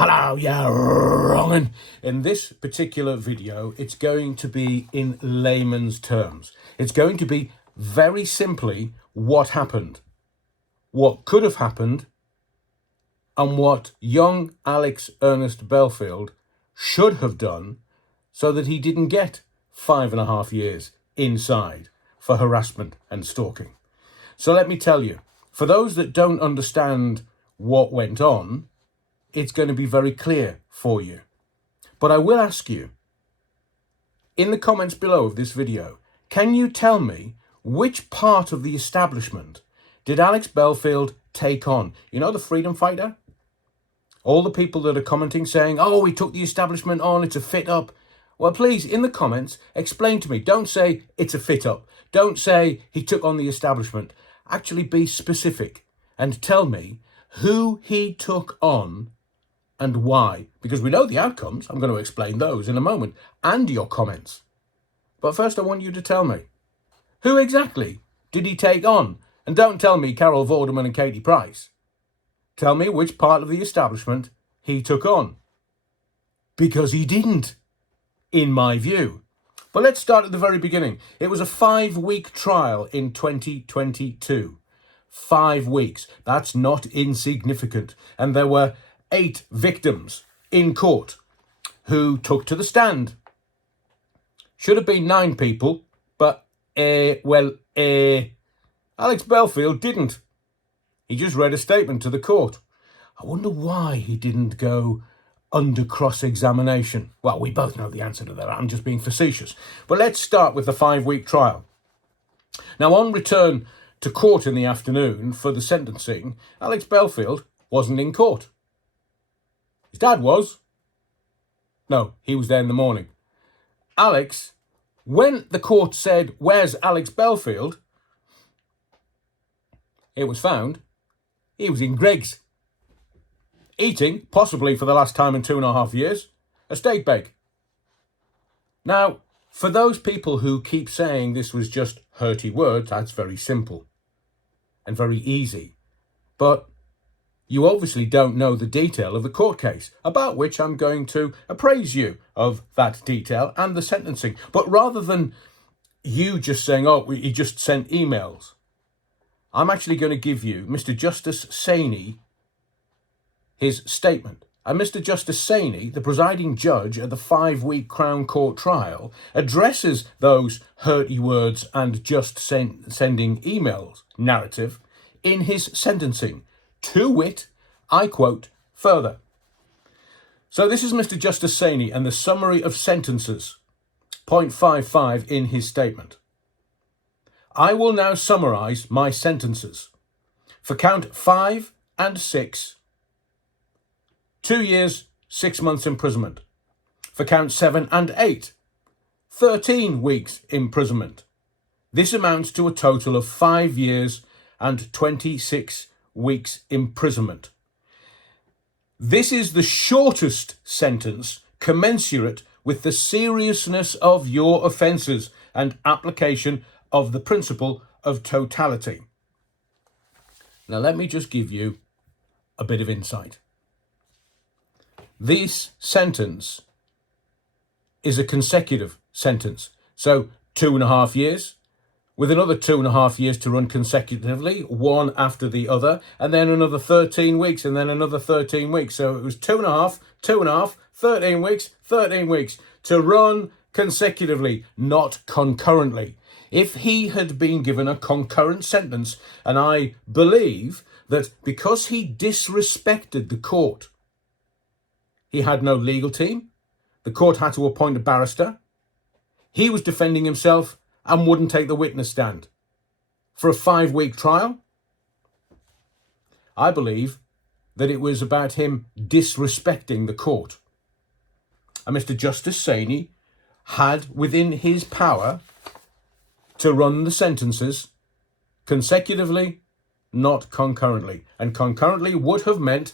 Hello, yeah, wrongin'. In this particular video, it's going to be in layman's terms. It's going to be very simply what happened, what could have happened, and what young Alex Ernest Belfield should have done so that he didn't get 5.5 years inside for harassment and stalking. So let me tell you, for those that don't understand what went on, it's going to be very clear for you. But I will ask you, in the comments below of this video, can you tell me which part of the establishment did Alex Belfield take on? You know, the freedom fighter? All the people that are commenting saying, oh, he took the establishment on, it's a fit up. Well, please, in the comments, explain to me. Don't say it's a fit up. Don't say he took on the establishment. Actually be specific and tell me who he took on and why. Because we know the outcomes. I'm going to explain those in a moment, and your comments. But first I want you to tell me, who exactly did he take on? And don't tell me Carol Vorderman and Katie Price. Tell me which part of the establishment he took on. Because he didn't, in my view. But let's start at the very beginning. It was a 5-week trial in 2022. 5 weeks. That's not insignificant. And there were 8 victims in court who took to the stand. Should have been 9 people, but, Alex Belfield didn't. He just read a statement to the court. I wonder why he didn't go under cross-examination. Well, we both know the answer to that. I'm just being facetious. But let's start with the 5-week trial. Now, on return to court in the afternoon for the sentencing, Alex Belfield wasn't in court. His dad was. No, he was there in the morning. Alex, when the court said, where's Alex Belfield? It was found he was in Greg's, eating, possibly for the last time in 2.5 years, a steak bake. Now, for those people who keep saying this was just hurty words, that's very simple and very easy. But you obviously don't know the detail of the court case, about which I'm going to appraise you of that detail and the sentencing. But rather than you just saying, oh, he just sent emails, I'm actually going to give you Mr. Justice Saini, his statement. And Mr. Justice Saini, the presiding judge at the 5-week Crown Court trial, addresses those hurty words and just sending emails narrative in his sentencing. To wit, I quote further. So this is Mr. Justice Saini and the summary of sentences, point 55 in his statement. I will now summarise my sentences. For count 5 and 6, 2 years, 6 months imprisonment. For count 7 and 8, 13 weeks imprisonment. This amounts to a total of 5 years and 26 weeks imprisonment. This is the shortest sentence commensurate with the seriousness of your offences and application of the principle of totality. Now let me just give you a bit of insight. This sentence is a consecutive sentence. So 2.5 years, with another 2.5 years to run consecutively, one after the other, and then another 13 weeks, and then another 13 weeks. So it was 2.5, 13 weeks to run consecutively, not concurrently. If he had been given a concurrent sentence, and I believe that because he disrespected the court, he had no legal team, the court had to appoint a barrister, he was defending himself and wouldn't take the witness stand for a 5-week trial, I believe that it was about him disrespecting the court. And Mr. Justice Saini had within his power to run the sentences consecutively, not concurrently. And concurrently would have meant,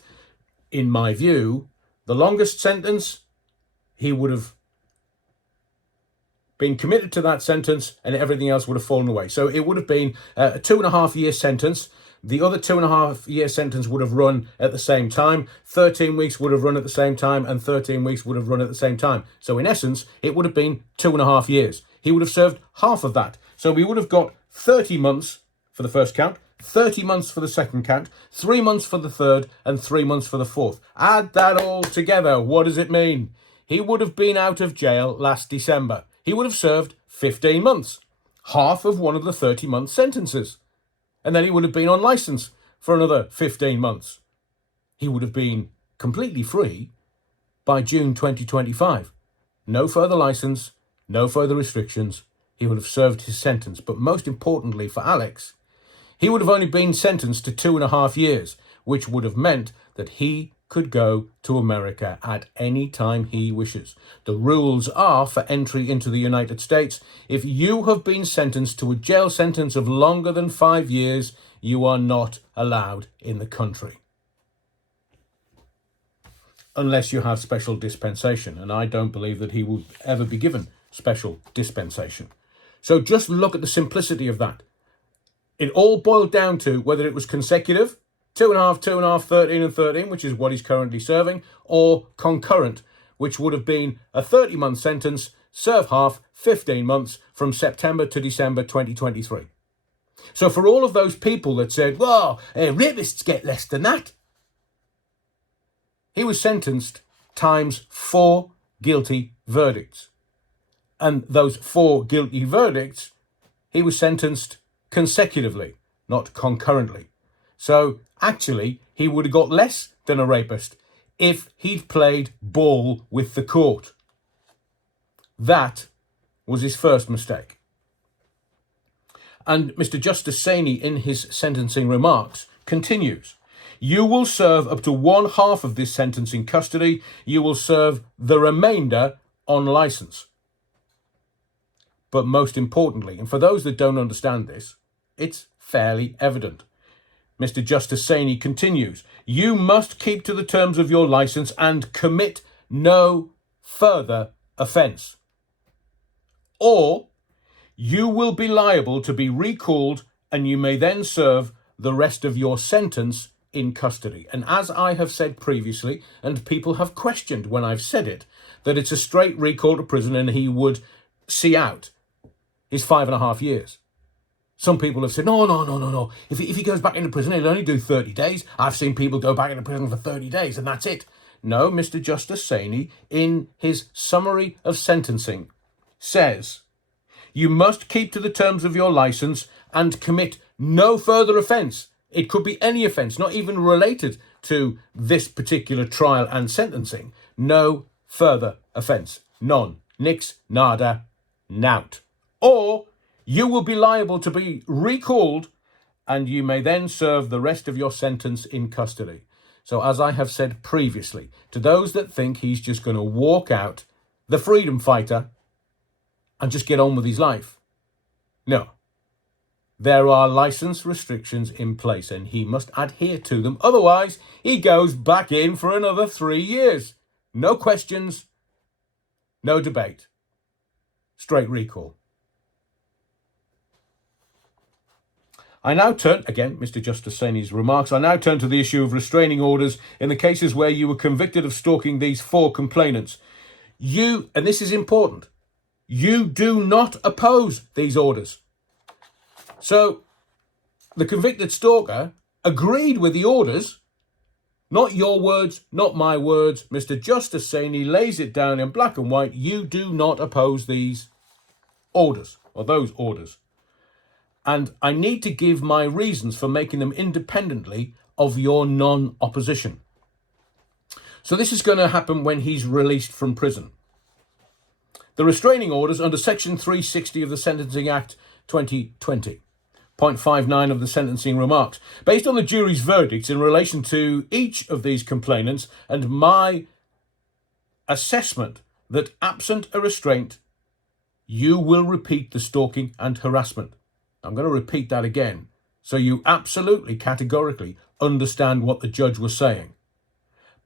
in my view, the longest sentence, he would have been committed to that sentence and everything else would have fallen away. So it would have been a 2.5 year sentence, The other 2.5-year sentence would have run at the same time. 13 weeks would have run at the same time, and 13 weeks would have run at the same time. So in essence, it would have been 2.5 years. He would have served half of that. So we would have got 30 months for the first count, 30 months for the second count, 3 months for the third, and 3 months for the fourth. Add that all together. What does it mean? He would have been out of jail last December. He would have served 15 months, half of one of the 30-month sentences. And then he would have been on licence for another 15 months. He would have been completely free by June 2025. No further licence, no further restrictions. He would have served his sentence. But most importantly for Alex, he would have only been sentenced to 2.5 years, which would have meant that he could go to America at any time he wishes. The rules are for entry into the United States. If you have been sentenced to a jail sentence of longer than 5 years, you are not allowed in the country. Unless you have special dispensation, and I don't believe that he will ever be given special dispensation. So just look at the simplicity of that. It all boiled down to whether it was consecutive, 2.5, 2.5, 13 and 13, which is what he's currently serving, or concurrent, which would have been a 30-month sentence, serve half, 15 months from September to December 2023. So for all of those people that said, well, rapists get less than that, he was sentenced times 4 guilty verdicts. And those 4 guilty verdicts, he was sentenced consecutively, not concurrently. So actually, he would have got less than a rapist if he'd played ball with the court. That was his first mistake. And Mr. Justice Saney, in his sentencing remarks, continues, you will serve up to 1/2 of this sentence in custody. You will serve the remainder on licence. But most importantly, and for those that don't understand this, it's fairly evident. Mr. Justice Saney continues, you must keep to the terms of your licence and commit no further offence, or you will be liable to be recalled and you may then serve the rest of your sentence in custody. And as I have said previously, and people have questioned when I've said it, that it's a straight recall to prison and he would see out his 5.5 years. Some people have said, no. If he goes back into prison, he'll only do 30 days. I've seen people go back into prison for 30 days and that's it. No, Mr. Justice Saney, in his summary of sentencing, says, you must keep to the terms of your licence and commit no further offence. It could be any offence, not even related to this particular trial and sentencing. No further offence. None. Nix, nada, nout. Or you will be liable to be recalled and you may then serve the rest of your sentence in custody. So as I have said previously, to those that think he's just going to walk out, the freedom fighter, and just get on with his life, no. There are licence restrictions in place and he must adhere to them. Otherwise, he goes back in for another 3 years. No questions, no debate. Straight recall. I now turn, again, Mr. Justice Saney's remarks, I now turn to the issue of restraining orders in the cases where you were convicted of stalking these 4 complainants. You, and this is important, you do not oppose these orders. So the convicted stalker agreed with the orders, not your words, not my words. Mr. Justice Saney lays it down in black and white. You do not oppose these orders or those orders. And I need to give my reasons for making them independently of your non-opposition. So this is going to happen when he's released from prison. The restraining orders under Section 360 of the Sentencing Act 2020. Point 59 of the sentencing remarks. Based on the jury's verdicts in relation to each of these complainants and my assessment that absent a restraint, you will repeat the stalking and harassment. I'm going to repeat that again so you absolutely categorically understand what the judge was saying.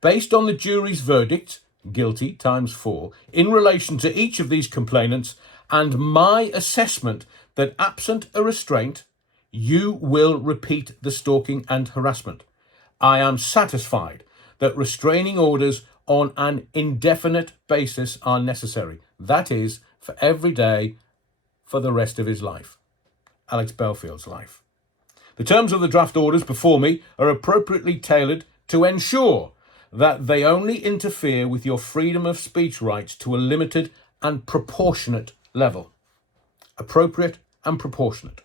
Based on the jury's verdict, guilty times 4, in relation to each of these complainants and my assessment that absent a restraint, you will repeat the stalking and harassment. I am satisfied that restraining orders on an indefinite basis are necessary. That is, for every day, for the rest of his life. Alex Belfield's life. The terms of the draft orders before me are appropriately tailored to ensure that they only interfere with your freedom of speech rights to a limited and proportionate level. Appropriate and proportionate.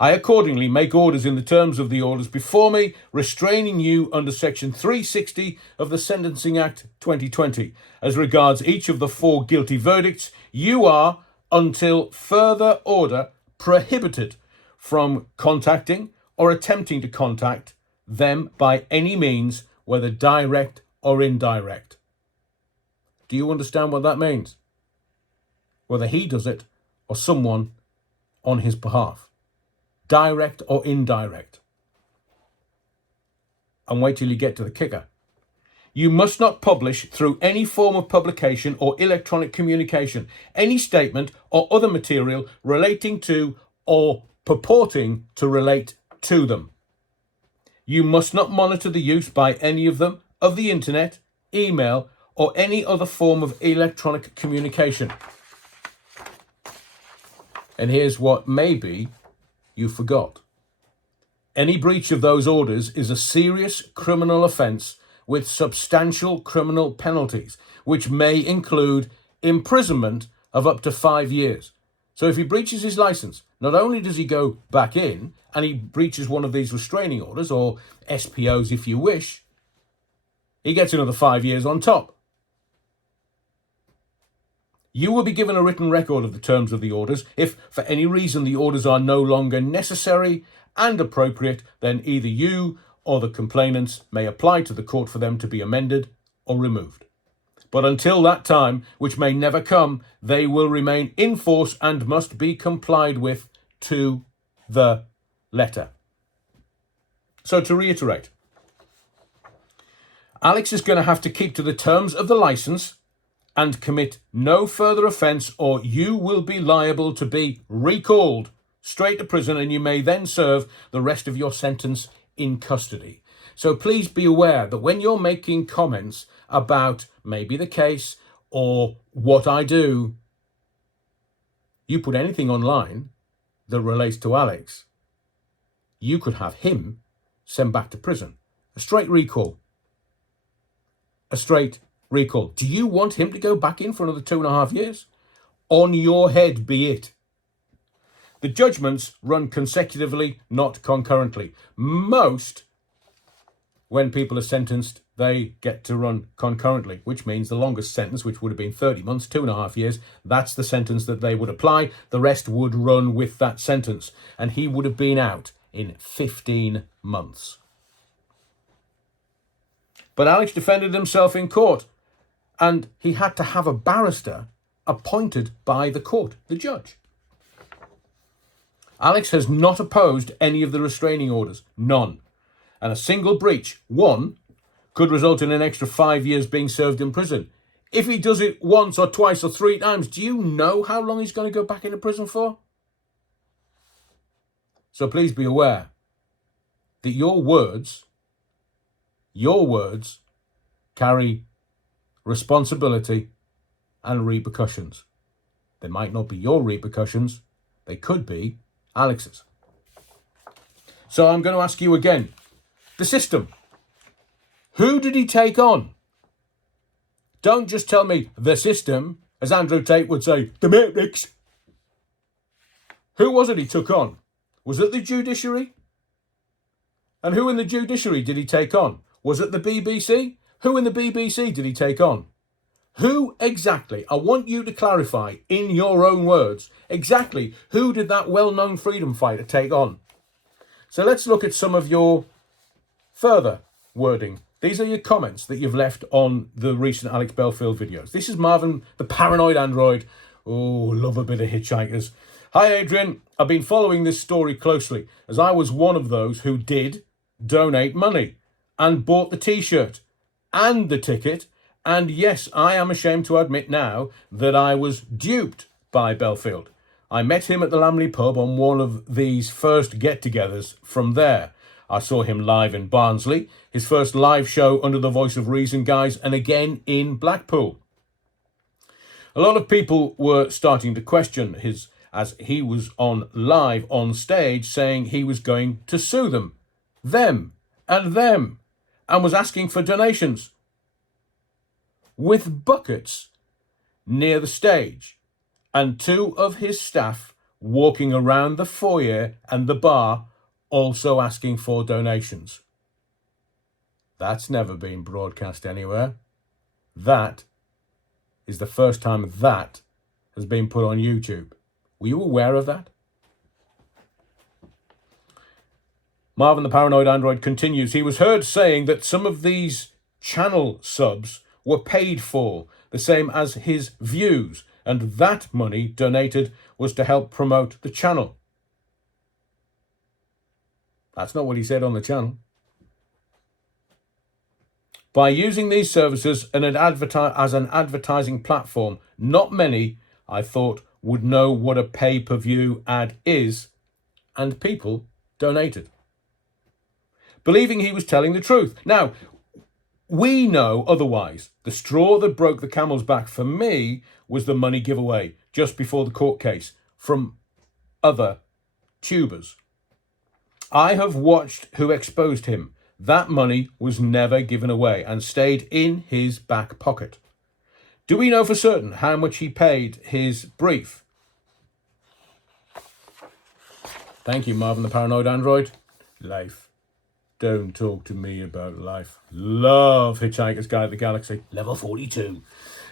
I accordingly make orders in the terms of the orders before me, restraining you under Section 360 of the Sentencing Act 2020. As regards each of the 4 guilty verdicts, you are, until further order, prohibited from contacting or attempting to contact them by any means, whether direct or indirect. Do you understand what that means? Whether he does it or someone on his behalf. Direct or indirect. And wait till you get to the kicker. You must not publish through any form of publication or electronic communication any statement or other material relating to or purporting to relate to them. You must not monitor the use by any of them of the internet, email, or any other form of electronic communication. And here's what maybe you forgot. Any breach of those orders is a serious criminal offence with substantial criminal penalties, which may include imprisonment of up to 5 years. So if he breaches his licence, not only does he go back in and he breaches one of these restraining orders, or SPOs if you wish, he gets another 5 years on top. You will be given a written record of the terms of the orders. If for any reason the orders are no longer necessary and appropriate, then either you or the complainants may apply to the court for them to be amended or removed. But until that time, which may never come, they will remain in force and must be complied with to the letter. So to reiterate, Alex is going to have to keep to the terms of the licence and commit no further offence, or you will be liable to be recalled straight to prison, and you may then serve the rest of your sentence in custody. So please be aware that when you're making comments about maybe the case or what I do, you put anything online that relates to Alex, you could have him sent back to prison. A straight recall. A straight recall. Do you want him to go back in for another 2.5 years? On your head be it. The judgments run consecutively, not concurrently. Most, when people are sentenced, they get to run concurrently, which means the longest sentence, which would have been 30 months, 2.5 years, that's the sentence that they would apply. The rest would run with that sentence, and he would have been out in 15 months. But Alex defended himself in court, and he had to have a barrister appointed by the court, the judge. Alex has not opposed any of the restraining orders, none. And a single breach, one, could result in an extra 5 years being served in prison. If he does it once or twice or 3 times, do you know how long he's going to go back into prison for? So please be aware that your words carry responsibility and repercussions. They might not be your repercussions, they could be Alex's. So I'm going to ask you again, the system. Who did he take on? Don't just tell me the system, as Andrew Tate would say, the matrix. Who was it he took on? Was it the judiciary? And who in the judiciary did he take on? Was it the BBC? Who in the BBC did he take on? Who exactly, I want you to clarify in your own words, exactly who did that well-known freedom fighter take on? So let's look at some of your further wording. These are your comments that you've left on the recent Alex Belfield videos. This is Marvin, the paranoid android. Oh, love a bit of hitchhikers. Hi, Adrian. I've been following this story closely, as I was one of those who did donate money and bought the T-shirt and the ticket. And yes, I am ashamed to admit now that I was duped by Belfield. I met him at the Lamley pub on one of these first get-togethers from there. I saw him live in Barnsley, his first live show under the Voice of Reason guys, and again in Blackpool. A lot of people were starting to question his, as he was on live on stage saying he was going to sue them, and was asking for donations with buckets near the stage, and two of his staff walking around the foyer and the bar also asking for donations. That's never been broadcast anywhere. That is the first time that has been put on YouTube. Were you aware of that? Marvin the Paranoid Android continues. He was heard saying that some of these channel subs were paid for, the same as his views, and that money donated was to help promote the channel. That's not what he said on the channel. By using these services as an advertising platform, not many, I thought, would know what a pay-per-view ad is, and people donated, believing he was telling the truth. Now, we know otherwise. The straw that broke the camel's back for me was the money giveaway just before the court case from other tubers. I have watched who exposed him. That money was never given away and stayed in his back pocket. Do we know for certain how much he paid his brief? Thank you, Marvin the Paranoid Android. Life. Don't talk to me about life. Love Hitchhiker's Guide to the Galaxy. Level 42.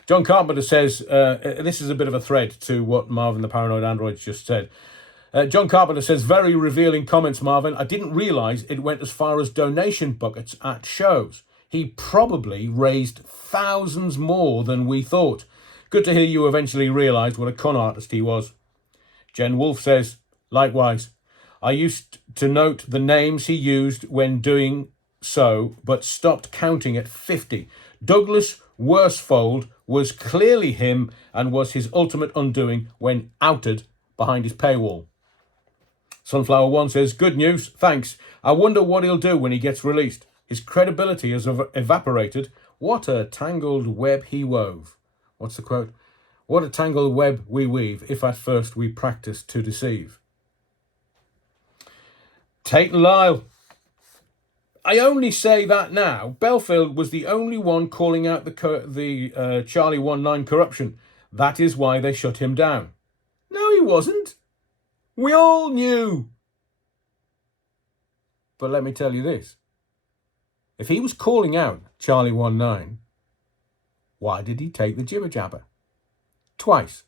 John Carpenter says, this is a bit of a thread to what Marvin the Paranoid Android just said. John Carpenter says, very revealing comments, Marvin. I didn't realise it went as far as donation buckets at shows. He probably raised thousands more than we thought. Good to hear you eventually realised what a con artist he was. Jen Wolfe says, likewise, I used to note the names he used when doing so, but stopped counting at 50. Douglas Worsfold was clearly him and was his ultimate undoing when outed behind his paywall. Sunflower One says, good news, thanks. I wonder what he'll do when he gets released. His credibility has evaporated. What a tangled web he wove. What's the quote? What a tangled web we weave, if at first we practice to deceive. Tate and Lyle. I only say that now. Belfield was the only one calling out the Charlie 19 corruption. That is why they shut him down. No, he wasn't. We all knew. But let me tell you this. If he was calling out Charlie 19, why did he take the jibber jabber? Twice.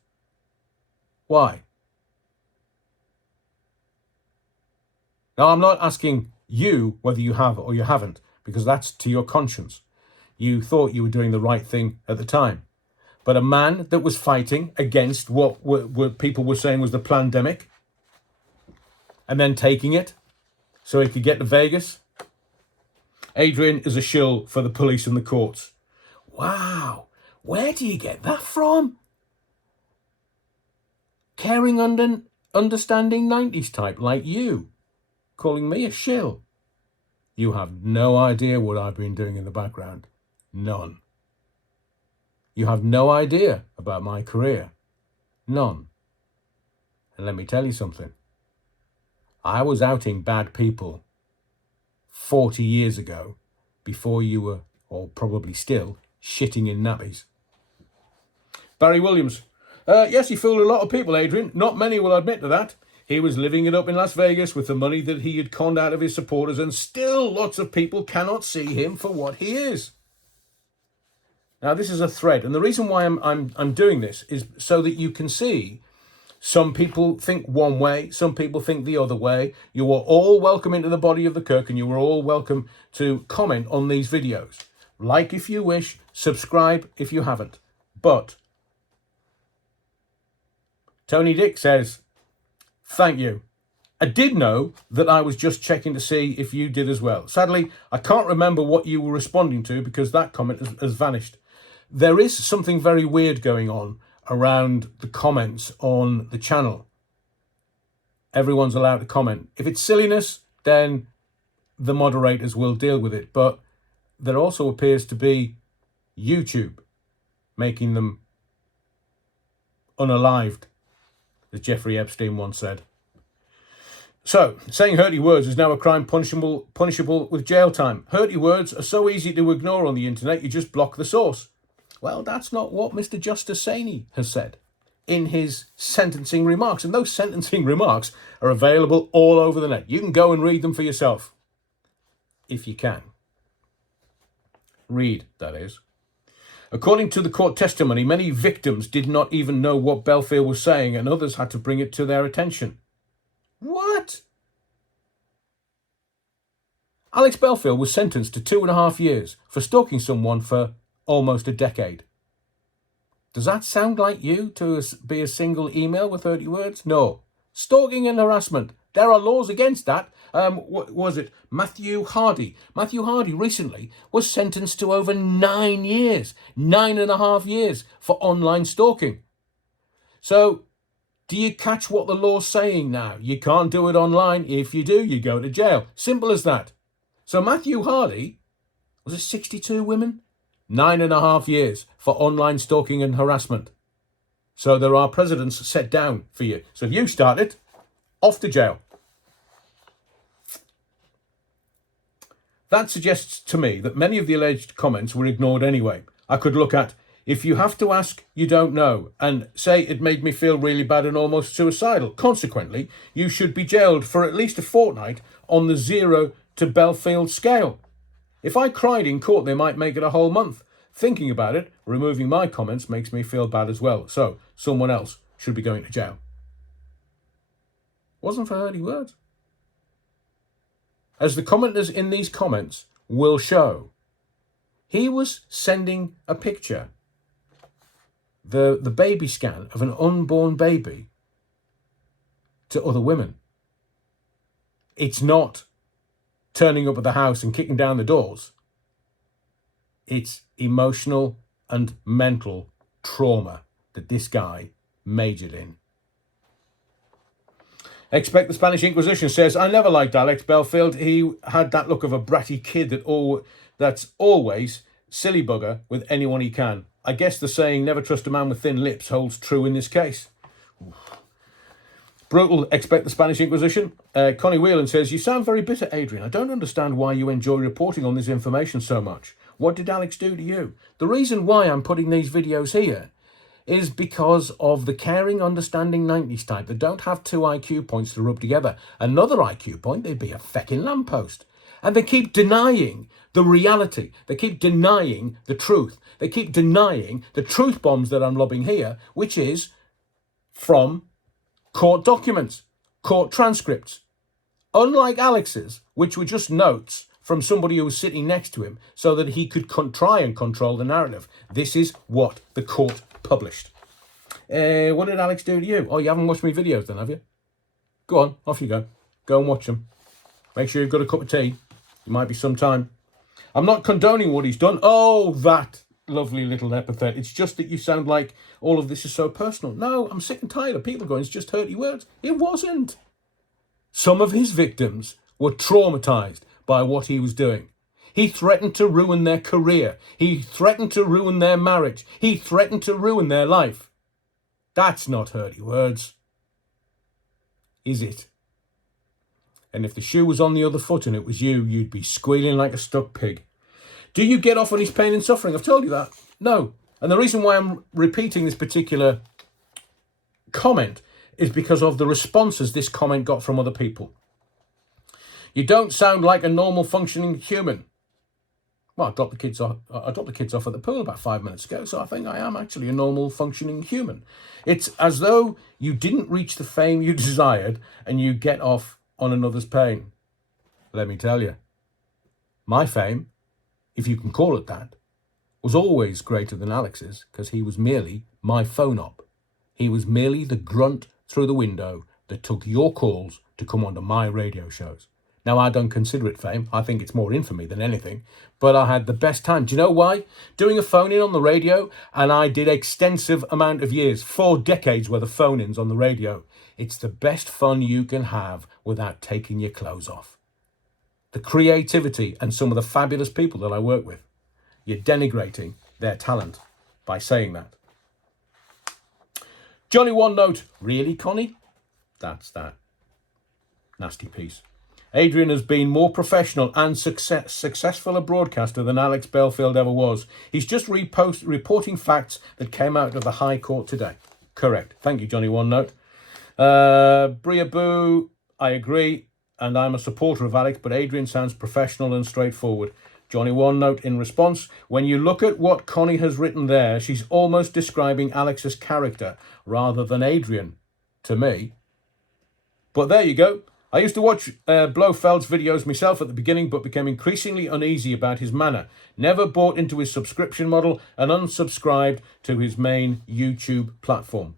Why? Now, I'm not asking you whether you have or you haven't, because that's to your conscience. You thought you were doing the right thing at the time. But a man that was fighting against what people were saying was the plandemic, and then taking it so he could get to Vegas. Adrian is a shill for the police and the courts. Wow, where do you get that from? Caring, understanding 90s type like you, calling me a shill. You have no idea what I've been doing in the background. None. You have no idea about my career. None. And let me tell you something. I was outing bad people 40 years ago before you were, or probably still, shitting in nappies. Barry Williams. Yes, he fooled a lot of people, Adrian. Not many will admit to that. He was living it up in Las Vegas with the money that he had conned out of his supporters, and still lots of people cannot see him for what he is. Now, this is a thread, and the reason why I'm doing this is so that you can see some people think one way, some people think the other way. You are all welcome into the body of the Kirk, and you are all welcome to comment on these videos. Like if you wish, subscribe if you haven't. But Tony Dick says, thank you. I did know that I was just checking to see if you did as well. Sadly, I can't remember what you were responding to because that comment has vanished. There is something very weird going on around the comments on the channel. everyone's allowed to comment. If it's silliness, then the moderators will deal with it. But there also appears to be YouTube making them unalived, as Jeffrey Epstein once said. So, saying hurty words is now a crime punishable with jail time. Hurty words are so easy to ignore on the internet, you just block the source. Well, that's not what Mr. Justice Saini has said in his sentencing remarks. And those sentencing remarks are available all over the net. You can go and read them for yourself, if you can. Read, that is. According to the court testimony, many victims did not even know what Belfield was saying, and others had to bring it to their attention. What? Alex Belfield was sentenced to 2.5 years for stalking someone for almost a decade. Does that sound like you to be a single email with 30 words? No. Stalking and harassment. There are laws against that. What was it? Matthew Hardy. Matthew Hardy recently was sentenced to over 9 years, 9.5 years for online stalking. So, do you catch what the law's saying now? You can't do it online. If you do, you go to jail. Simple as that. So Matthew Hardy, was it 62 women? 9.5 years for online stalking and harassment. So there are precedents set down for you. So if you start it, off to jail. That suggests to me that many of the alleged comments were ignored anyway. I could look at, if you have to ask, you don't know, and say it made me feel really bad and almost suicidal. Consequently, you should be jailed for at least a fortnight on the 0 to Belfield scale. If I cried in court, they might make it a whole month. Thinking about it, removing my comments makes me feel bad as well. So, someone else should be going to jail. Wasn't for hurty words. As the commenters in these comments will show, he was sending a picture, the baby scan of an unborn baby, to other women. It's not turning up at the house and kicking down the doors. It's emotional and mental trauma that this guy majored in. Expect the Spanish Inquisition says, I never liked Alex Belfield. He had that look of a bratty kid that's always silly bugger with anyone he can. I guess the saying, never trust a man with thin lips, holds true in this case. Brutal, expect the Spanish Inquisition. Connie Whelan says, you sound very bitter, Adrian. I don't understand why you enjoy reporting on this information so much. What did Alex do to you? The reason why I'm putting these videos here is because of the caring, understanding 90s type that don't have 2 IQ points to rub together. Another IQ point, they'd be a fecking lamppost. And they keep denying the reality. They keep denying the truth. They keep denying the truth bombs that I'm lobbing here, which is from court documents, court transcripts. Unlike Alex's, which were just notes from somebody who was sitting next to him so that he could try and control the narrative. This is what the court published. What did Alex do to you? Oh, you haven't watched my videos then, have you? Go on, off you go. Go and watch them. Make sure you've got a cup of tea. It might be some time. I'm not condoning what he's done. Oh, that lovely little epithet. It's just that you sound like all of this is so personal. No, I'm sick and tired of people going, it's just hurty words. It wasn't. Some of his victims were traumatized by what he was doing. He threatened to ruin their career. He threatened to ruin their marriage. He threatened to ruin their life. That's not hurty words, is it? And if the shoe was on the other foot and it was you, you'd be squealing like a stuck pig. Do you get off on his pain and suffering? I've told you that. No. And the reason why I'm repeating this particular comment is because of the responses this comment got from other people. You don't sound like a normal functioning human. Well, I dropped the kids off at the pool about 5 minutes ago, so I think I am actually a normal functioning human. It's as though you didn't reach the fame you desired and you get off on another's pain. Let me tell you, my fame, if you can call it that, was always greater than Alex's because he was merely my phone op. He was merely the grunt through the window that took your calls to come onto my radio shows. Now, I don't consider it fame. I think it's more infamy than anything. But I had the best time. Do you know why? Doing a phone-in on the radio, and I did extensive amount of years, 4 decades worth of phone-ins on the radio. It's the best fun you can have without taking your clothes off. The creativity and some of the fabulous people that I work with, you're denigrating their talent by saying that. Johnny One Note, really, Connie? That's that nasty piece. Adrian has been more professional and successful a broadcaster than Alex Belfield ever was. He's just reporting facts that came out of the High Court today. Correct. Thank you, Johnny One Note. Bria Boo, I agree, and I'm a supporter of Alex, but Adrian sounds professional and straightforward. Johnny One Note in response, when you look at what Connie has written there, she's almost describing Alex's character rather than Adrian, to me. But there you go. I used to watch Blofeld's videos myself at the beginning, but became increasingly uneasy about his manner. Never bought into his subscription model and unsubscribed to his main YouTube platform.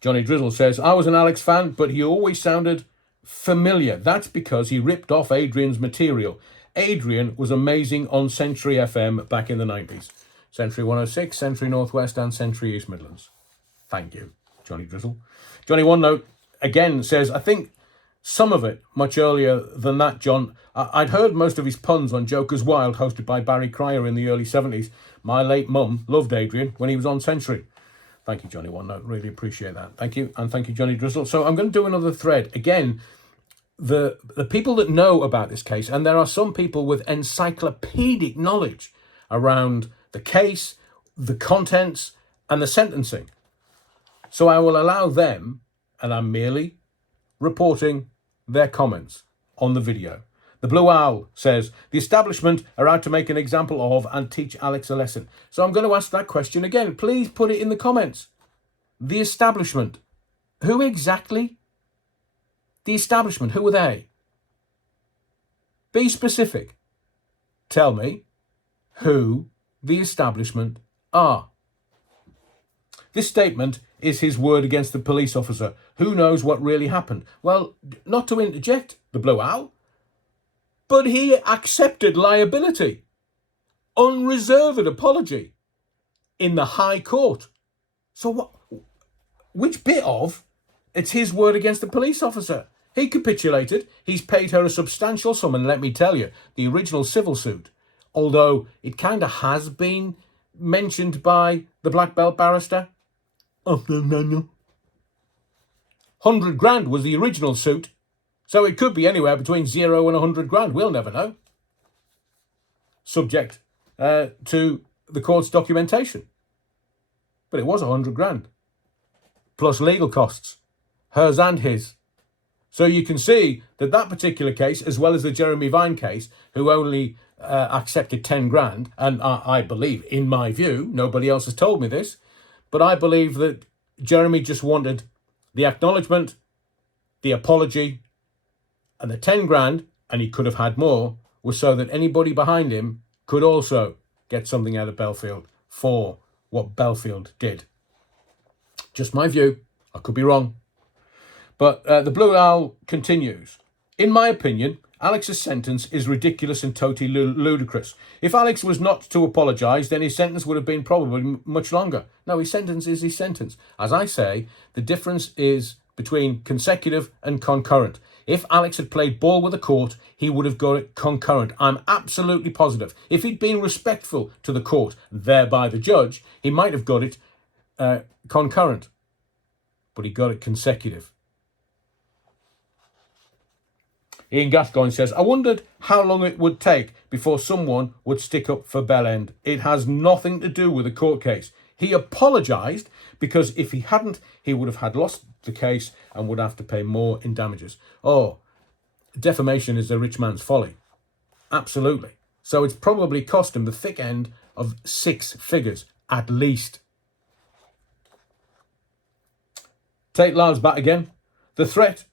Johnny Drizzle says, I was an Alex fan, but he always sounded familiar. That's because he ripped off Adrian's material. Adrian was amazing on Century FM back in the 90s. Century 106, Century Northwest and Century East Midlands. Thank you, Johnny Drizzle. Johnny One Note again says, I think some of it much earlier than that, John. I'd heard most of his puns on Joker's Wild, hosted by Barry Cryer in the early 70s. My late mum loved Adrian when he was on Century. Thank you, Johnny One Note. Really appreciate that. Thank you. And thank you, Johnny Drizzle. So I'm going to do another thread. Again, the people that know about this case, and there are some people with encyclopedic knowledge around the case, the contents, and the sentencing. So I will allow them, and I'm merely reporting their comments on the video. The Blue Owl says, the establishment are out to make an example of and teach Alex a lesson. So I'm going to ask that question again. Please put it in the comments. The establishment. Who exactly? The establishment. Who are they? Be specific. Tell me who the establishment are. This statement is his word against the police officer. Who knows what really happened? Well, not to interject, the Blue Owl, but he accepted liability, unreserved apology in the High Court. So what? Which bit of it's his word against the police officer? He capitulated. He's paid her a substantial sum, and let me tell you, the original civil suit, although it kind of has been mentioned by the black belt barrister, 100 grand was the original suit. So it could be anywhere between 0 and 100 grand. We'll never know. Subject to the court's documentation. But it was 100 grand. Plus legal costs. Hers and his. So you can see that that particular case, as well as the Jeremy Vine case, who only accepted 10 grand, and I believe, in my view, nobody else has told me this, but I believe that Jeremy just wanted the acknowledgement, the apology, and the 10 grand, and he could have had more, was so that anybody behind him could also get something out of Belfield for what Belfield did. Just my view. I could be wrong. But the Blue Owl continues. In my opinion, Alex's sentence is ridiculous and totally ludicrous. If Alex was not to apologise, then his sentence would have been probably much longer. No, his sentence is his sentence. As I say, the difference is between consecutive and concurrent. If Alex had played ball with the court, he would have got it concurrent. I'm absolutely positive. If he'd been respectful to the court, thereby the judge, he might have got it concurrent. But he got it consecutive. Ian Gascoigne says, I wondered how long it would take before someone would stick up for Bellend. It has nothing to do with the court case. He apologised because if he hadn't, he would have had lost the case and would have to pay more in damages. Oh, defamation is a rich man's folly. Absolutely. So it's probably cost him the thick end of 6 figures, at least. Take Lars back again. The threat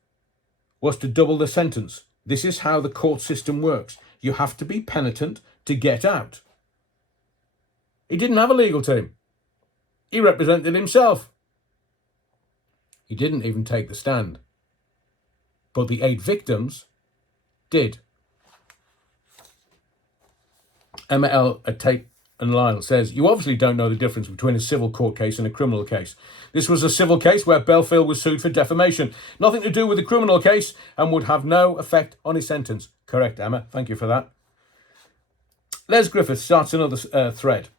was to double the sentence. This is how the court system works. You have to be penitent to get out. He didn't have a legal team. He represented himself. He didn't even take the stand. But the 8 victims did. Emma L. and Lyle says, you obviously don't know the difference between a civil court case and a criminal case. This was a civil case where Belfield was sued for defamation. Nothing to do with the criminal case and would have no effect on his sentence. Correct, Emma. Thank you for that. Les Griffith starts another thread.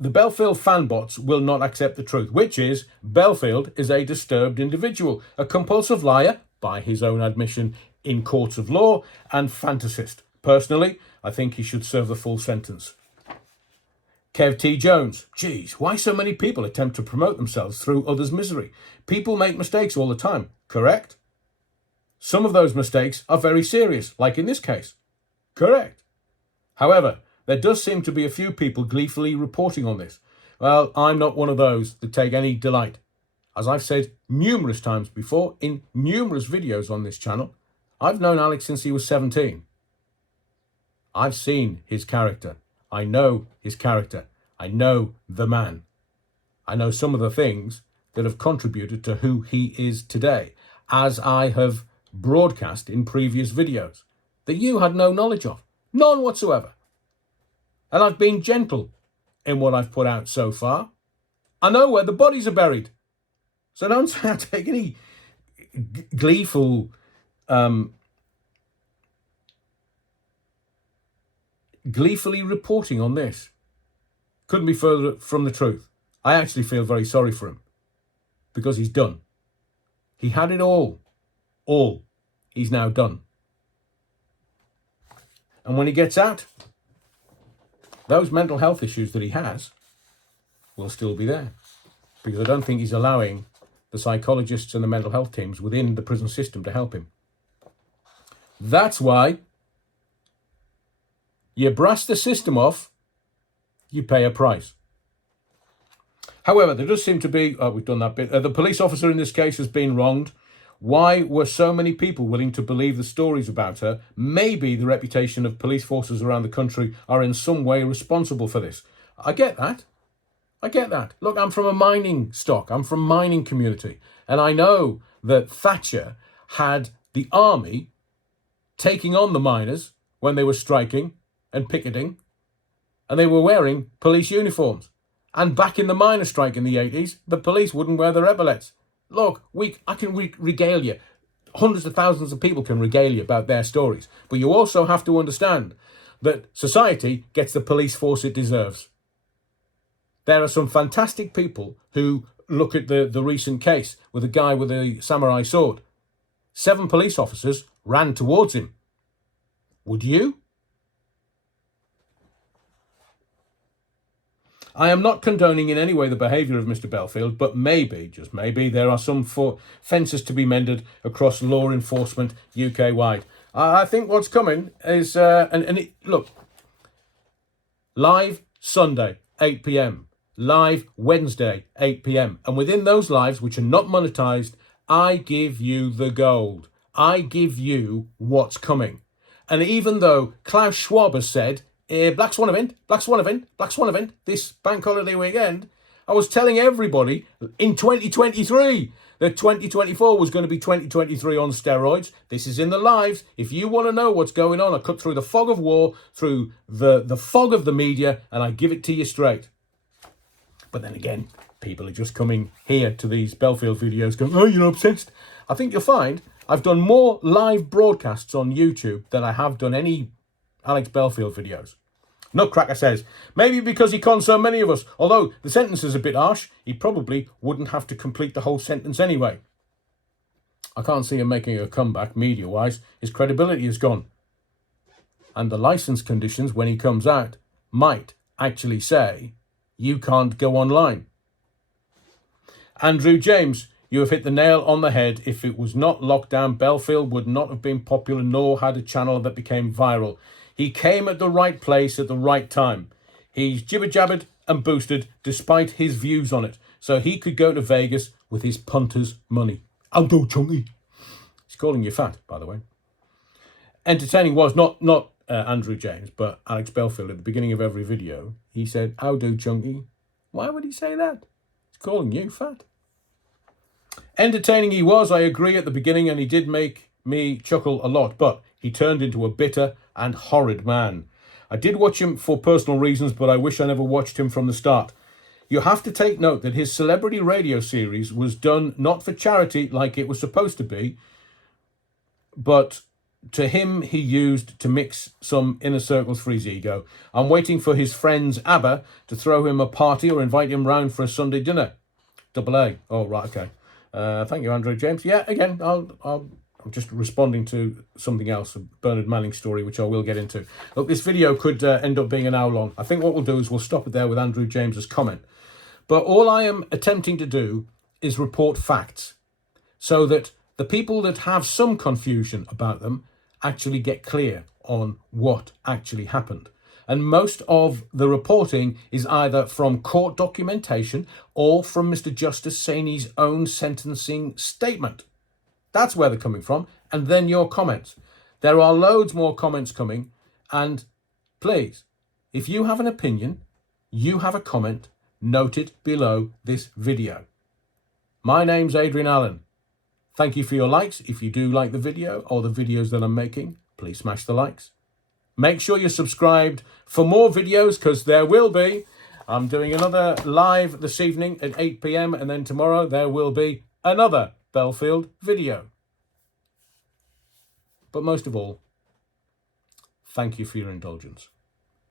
The Belfield fanbots will not accept the truth, which is Belfield is a disturbed individual, a compulsive liar, by his own admission in courts of law, and fantasist. Personally, I think he should serve the full sentence. Kev T. Jones. Geez, why so many people attempt to promote themselves through others' misery? People make mistakes all the time, correct? Some of those mistakes are very serious, like in this case. Correct. However, there does seem to be a few people gleefully reporting on this. Well, I'm not one of those that take any delight. As I've said numerous times before in numerous videos on this channel, I've known Alex since he was 17. I've seen his character. I know his character. I know the man. I know some of the things that have contributed to who he is today, as I have broadcast in previous videos, that you had no knowledge of. None whatsoever. And I've been gentle in what I've put out so far. I know where the bodies are buried. So don't take any gleeful gleefully reporting on this. Couldn't be further from the truth. I actually feel very sorry for him because he's done. He had it all. All. He's now done. And when he gets out, those mental health issues that he has will still be there, because I don't think he's allowing the psychologists and the mental health teams within the prison system to help him. That's why you brass the system off, you pay a price. However, there does seem to be, we've done that bit, the police officer in this case has been wronged. Why were so many people willing to believe the stories about her? Maybe the reputation of police forces around the country are in some way responsible for this. I get that. I get that. Look, I'm from a mining stock. I'm from mining community. And I know that Thatcher had the army taking on the miners when they were striking and picketing, and they were wearing police uniforms. And back in the miner strike in the 80s, the police wouldn't wear their epaulets. Look, I can regale you. Hundreds of thousands of people can regale you about their stories. But you also have to understand that society gets the police force it deserves. There are some fantastic people who look at the recent case with a guy with a samurai sword. 7 police officers ran towards him. Would you? I am not condoning in any way the behaviour of Mr. Belfield, but maybe, just maybe, there are some fences to be mended across law enforcement UK-wide. I think what's coming is, look, live Sunday, 8 p.m, live Wednesday, 8 p.m, and within those lives, which are not monetised, I give you the gold. I give you what's coming. And even though Klaus Schwab has said, Black Swan event, Black Swan event, Black Swan event, this bank holiday weekend, I was telling everybody in 2023 that 2024 was going to be 2023 on steroids. This is in the lives. If you want to know what's going on, I cut through the fog of war, through the fog of the media, and I give it to you straight. But then again, people are just coming here to these Belfield videos going, oh, you're obsessed. I think you'll find I've done more live broadcasts on YouTube than I have done any Alex Belfield videos. Nutcracker says, maybe because he conned so many of us, although the sentence is a bit harsh, he probably wouldn't have to complete the whole sentence anyway. I can't see him making a comeback media-wise. His credibility is gone. And the licence conditions when he comes out might actually say, you can't go online. Andrew James, you have hit the nail on the head. If it was not lockdown, Belfield would not have been popular nor had a channel that became viral. He came at the right place at the right time. He's jibber-jabbered and boosted despite his views on it. So he could go to Vegas with his punter's money. Aldo Chunky. He's calling you fat, by the way. Entertaining was not Andrew James, but Alex Belfield at the beginning of every video. He said, Aldo Chunky. Why would he say that? He's calling you fat. Entertaining he was, I agree, at the beginning, and he did make me chuckle a lot, but he turned into a bitter and horrid man. I did watch him for personal reasons, but I wish I never watched him from the start. You have to take note that his celebrity radio series was done not for charity like it was supposed to be, but to him, he used to mix some inner circles for his ego. I'm waiting for his friends ABBA to throw him a party or invite him round for a Sunday dinner. Double A. Oh, right, okay. Thank you, Andrew James. Yeah, again, I'm just responding to something else, a Bernard Manning story, which I will get into. Look, this video could end up being an hour long. I think what we'll do is we'll stop it there with Andrew James's comment. But all I am attempting to do is report facts so that the people that have some confusion about them actually get clear on what actually happened. And most of the reporting is either from court documentation or from Mr. Justice Saini's own sentencing statement. That's where they're coming from. And then your comments. There are loads more comments coming. And please, if you have an opinion, you have a comment, note it below this video. My name's Adrian Allen. Thank you for your likes. If you do like the video or the videos that I'm making, please smash the likes. Make sure you're subscribed for more videos, because there will be. I'm doing another live this evening at 8 p.m. and then tomorrow there will be another Belfield video. But most of all, thank you for your indulgence.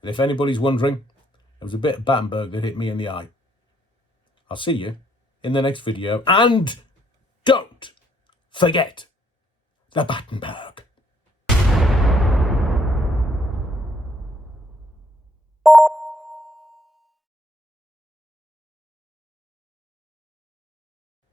And if anybody's wondering, it was a bit of Battenberg that hit me in the eye. I'll see you in the next video. And don't forget the Battenberg.